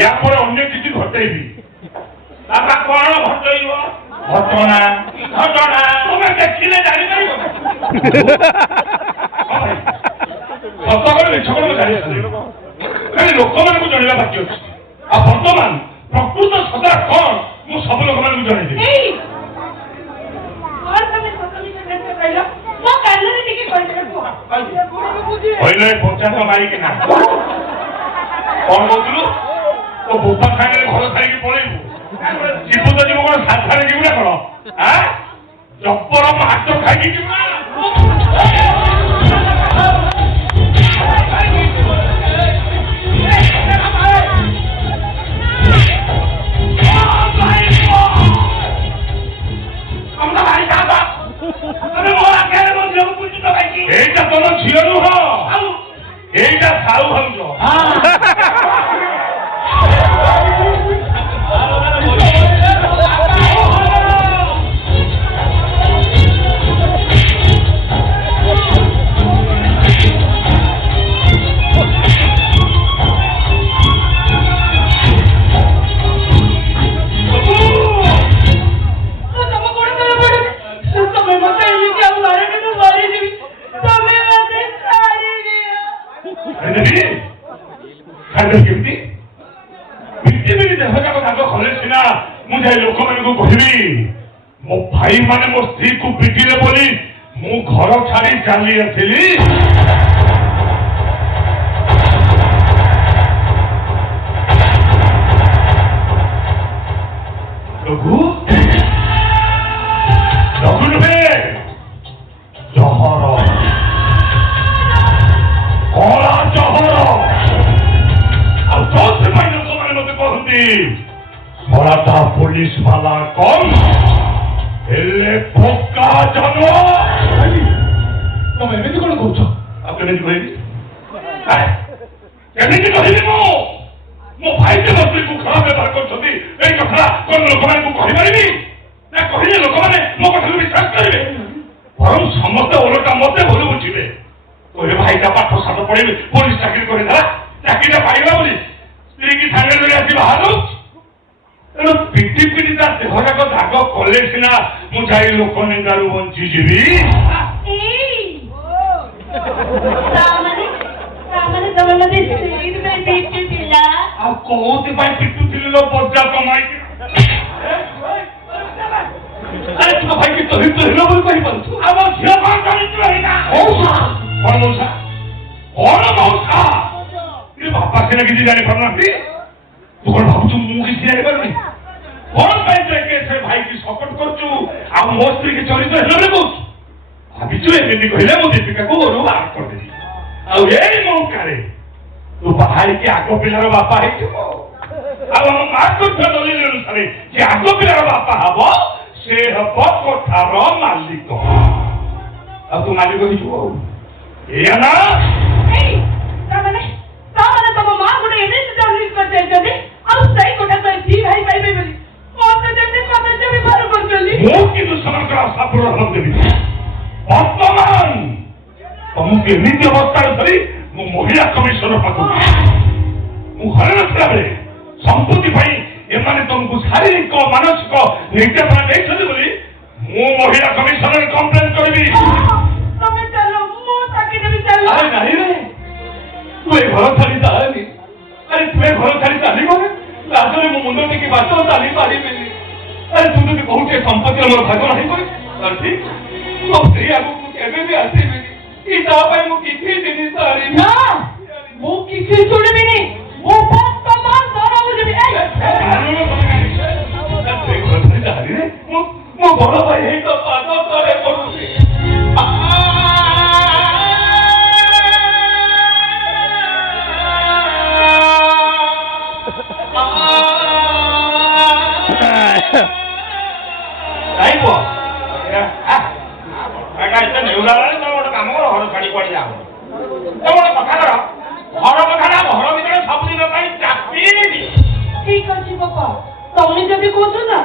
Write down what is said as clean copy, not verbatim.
या पर अन्य किसी घटेबी बाबा कौन घटेइब घटना घटना तुम्हें देखिले जानी पारिबो सत करे मिछ करे जानी खाली लोक मानक जणिबा बाकी अछि आ वर्तमान प्रकृत सदा कौन मु सब लोक मानक जणै दे और तमे सतमी जगत कहलो मो कालरे टिके कहले पहिले पंचायत मारी के ना कौन बोलू तो बुपा खाने घर छाड़ी पलैबू जीव तो जीव कौन साधारण जीव ना कौन जबर हाथ खाई এইটা কোন ঝিও নুহ এইটা সাউ ভাউজ मो भाई माने मो स्त्री को पिटिले बोली मु घर छाड़ी चली आसिली रघु रघु नुहे जहर कला जहर आसे लोक मैंने मत कहती मराठा पुलिस वाला कौन हेले पक्का जानो तुम एमती कौन कौच आपने कहली मो भाई से बस को खराब व्यवहार कर कथा कौन लोक मैंने कही पारि ना कहले लोक मैंने मो कथा विश्वास करेंगे बर समस्त ओलटा मत भूल बुझे कहे भाई का पाठ साठ पढ़े पुलिस चाकरी कर चाकरी पाइबा बोली स्त्री की सागर धरी आसी बाहर तेणु पिटी पिटी ता देहटाक दाग कले सीना मुझे लोक निंदारू बंची जीवी कौन पिटुल लो पर्जा कमाई तुम भाई की चरित्र हिल बोली कही पारु आम झील कौन चरित्र मौसा कौन मौसा कौन मौसा बापा सीना किसी जानी पारना तू कौन भावु मुझे जानी पारुनी कौन भाई की सपोर्ट करचु आ मो स्त्री की चरित्र हिल बोली कहू भाविचु एमती कहले मो दीपिका को घर बाहर कर देली आई मौका तू बाहर के आग पिलार बापा है दलील अनुसार जे आग पिलार बापा हम से हम कोठार मालिक तू मालिक एया ना तम मां गोटे एने जर्नलिस्ट कर जाइछथि आ सही कोठा पर दी भाई पाइबे बोली मत जल्दी पता से व्यवहार करछली मो की दुश्मन का सापुर हम देबी वर्तमान तुमके नीति अवस्था धरी मु महिला कमिशनर पाखु मु घर नथिला बेले संपत्ति भाई एमाने तुमको शारीरिक मानसिक निर्यातना देछथि बोली मु महिला कमिशनर कंप्लेन करबी तमे चलो मो ताकि देबी चलो अरे नहीं रे तू ए घर छाड़ी जानी अरे तू ए घर छाड़ी जानी माने लाजरे मु मुंडो टेकी बात जानी पारी बेली अरे तू तो बहुत संपत्ति मोर भाग नहीं कोई अरे ठीक तो स्त्री आगु केबे भी आसीबे ई ता भाई मु किछि दिनी सारी ना मु किछि सुनबिनी मु बहुत मान धरा बुझबी मु बड़ भाई हे तो पाद करे पडुसी आई को এটা নেউলা রে তো ওটা কাম কর ঘর ছাড়ি পড়ি যাও তো ওটা কথা কর ঘর কথা না ঘর ভিতরে সব দিন পাই চাকরি ঠিক আছে বাবা তুমি যদি কোছো না